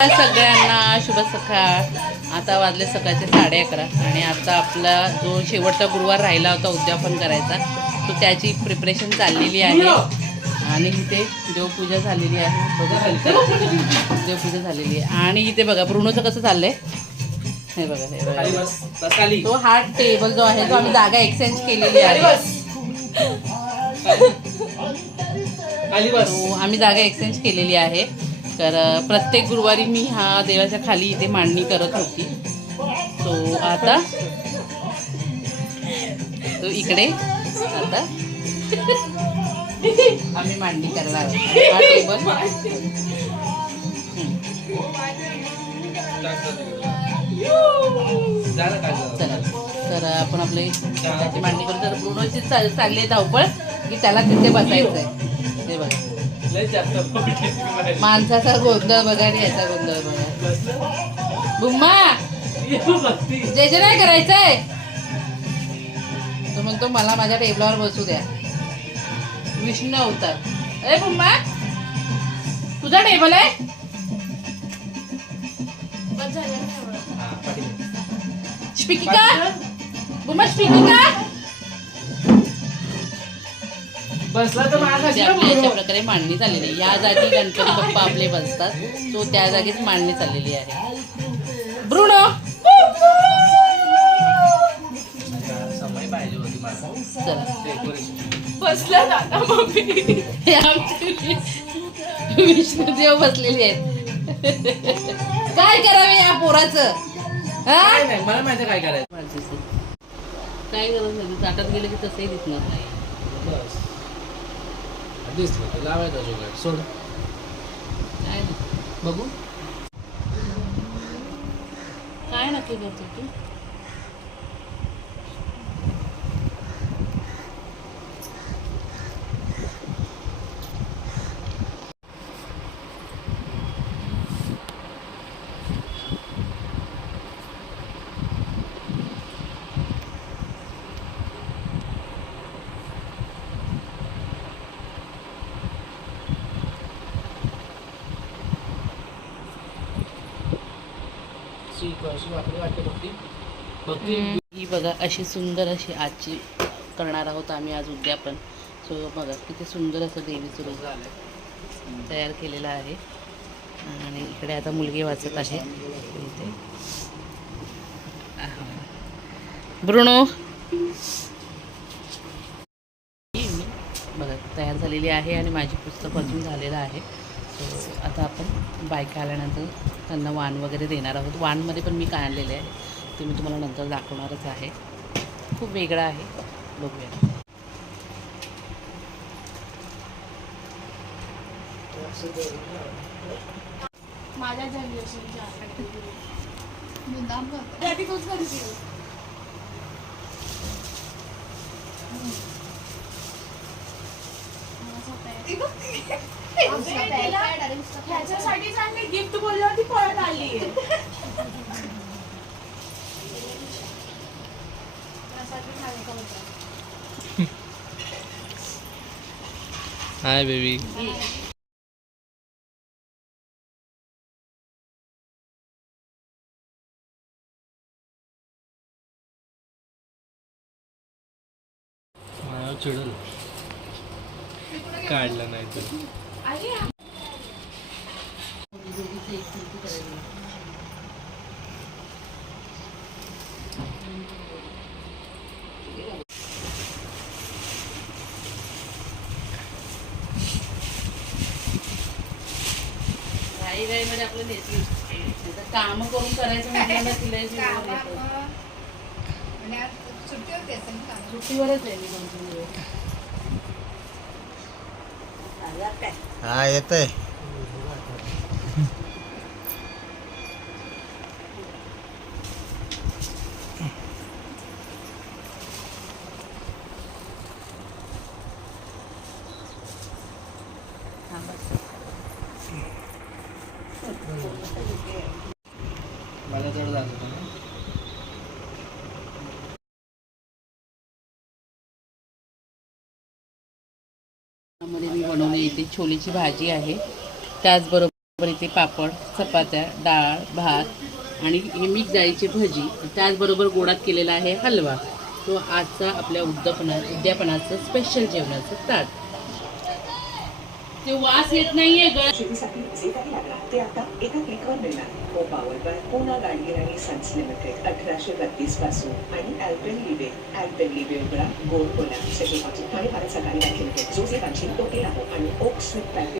सगळ्यांना शुभ सकाळ. आता वाजले सकाळचे 11:30 आणि आता आपला जो शेवटचा गुरुवार राहिला होता उद्यापन करायचा, तो त्याची प्रिपरेशन चाललेली आहे. आणि इथे देवपूजा झालेली आहे. बघा, देवपूजा झालेली आहे. आणि इथे बघा ब्रुनोचं कसं चाललंय हे बघा. हे बघा, तो हा टेबल जो आहे तो आम्ही जागा एक्सचेंज केलेली आहे. तो आम्ही जागा एक्सचेंज केलेली आहे. तर प्रत्येक गुरुवारी मी हा देवाच्या खाली इथे मांडणी करत होती. तो आता तो इकडे आता आम्ही मांडणी करणार आहोत. हा टेबल चला, तर आपण आपली मांडणी करू. तर ब्रुनोची चालली धावपळ की त्याला तिथे बसायचं आहे. ते बघा, माणसाचा गोंधळ बघा आणि याचा गोंधळ बघा. बुम्मा जे जे नाही करायचंय तो म्हणतो मला माझ्या टेबलावर बसू द्या. विष्णू अवतार. अरे बुम्मा, तुझा टेबल आहे. स्पीकिका बुम्मा, स्पीकिका बसला तर अशा प्रकारे मांडणी झालेली आहे. या जागी गणपती बाप्पा आपले बसतात, तो त्या जागीच मांडणी चाललेली आहे. ब्रुनो बसला दादा मम्मी, विष्णुदेव बसलेली आहेत. काय करावे या पोराचं? मला माहिती काय करायचं. काय गरज नाही, ताटात गेलं की तसंही दिसणार नाही. लावायचा जुगाड सोड. काय बघू काय नक्की करतो तू. ही बघा अशी सुंदर अशी आजची करणार आहोत आम्ही आज उद्यापन. सो बघा किती सुंदर असं देवीचं रूप तयार केलेलं आहे. आणि इकडे आता मुलगी वाचत आहे. इथे ब्रुनो बघा तयार झालेली आहे आणि माझी पुस्तक वाचून झालेलं आहे. सो आता आपण बायका आल्यानंतर त्यांना वाण वगैरे देणार आहोत. वाणमध्ये पण मी काय आणलेले आहे ते मी तुम्हाला नंतर दाखवणारच आहे. खूप वेगळं आहे, बघूया. माझ्या जनरेशनच्या ह्याच्यासाठी चांगली गिफ्ट बोलल्यावरती पळत आली. Hi baby. चिडल काढलं नाही तर मध्ये आपलं नेते काम करून करायचं म्हटलं सुट्टीवरच आहे मी 2-3 दिवस. हा येतंय. माझा जड झालं होतं ना. मध्ये मी बनवली इथे छोलेची भाजी आहे, त्याचबरोबर इथे पापड, चपात्या, डाळ, भात आणि हे मिक्स डाळीची भजी, त्याचबरोबर गोडात केलेला आहे हलवा. तो आजचा आपल्या उद्यापनाचं स्पेशल जेवणाचं ताट. ते वास येत नाहीये ग. शेतीसाठी जे काही लागणार ते आता एका क्लिकवर मिळणार. हो पॉवर बाय पूना गाडगीर आणि सन्स लिमिटेड 1832 पासून आणि अल्पेनलिबे उघडा गोड बोला सजीवाची आणि भारत सरकारी बँक लिमिटेड जो जे 500 टोके लाहो आणि ओक स्वीट पॅकेज